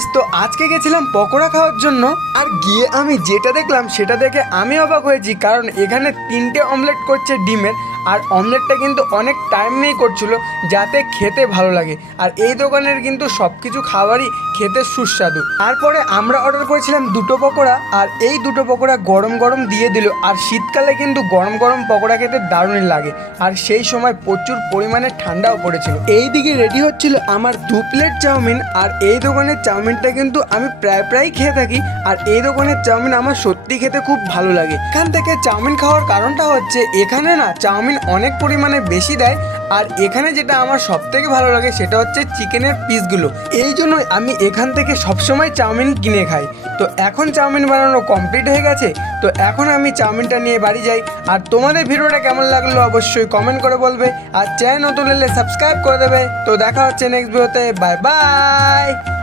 Guys, তো আজকে গেছিলাম পকোড়া খাওয়ার জন্য। আর গিয়ে আমি যেটা দেখলাম সেটা দেখে আমি অবাক হয়েছি, কারণ এখানে 3টে অমলেট করছে ডিমের। আর অমলেটটা কিন্তু অনেক টাইম নিয়ে করছিল, যাতে খেতে ভালো লাগে। আর এই দোকানের কিন্তু সব কিছু খাবারই খেতে সুস্বাদু। তারপরে আমরা অর্ডার করেছিলাম 2টো পকোড়া, আর এই 2টো পকোড়া গরম গরম দিয়ে দিল। আর শীতকালে কিন্তু গরম গরম পকোড়া খেতে দারুণই লাগে। আর সেই সময় প্রচুর পরিমাণে ঠান্ডাও পড়েছিল। এই দিকে রেডি হচ্ছিল আমার 2 প্লেট চাউমিন। আর এই দোকানের চাউমিনটা কিন্তু আমি প্রায় খেয়ে থাকি। আর এই দোকানের চাউমিন আমার সত্যি খেতে খুব ভালো লাগে। এখান থেকে চাউমিন খাওয়ার কারণটা হচ্ছে এখানে না চাউমিন অনেক পরিমাণে বেশি দেয়। আর এখানে যেটা আমার সব থেকে ভালো লাগে সেটা হচ্ছে চিকেনের পিসগুলো। এই জন্যই আমি এখান থেকে সবসময় চাউমিন কিনে খাই। তো এখন চাউমিন বানানো কমপ্লিট হয়ে গেছে, তো এখন আমি চাউমিনটা নিয়ে বাড়ি যাই। আর তোমাদের ভিডিওটা কেমন লাগলো অবশ্যই কমেন্ট করে বলবে। আর চ্যানেল নতুন হলে সাবস্ক্রাইব করে দেবে। তো দেখা হচ্ছে নেক্সট ভিডিওতে। Bye bye.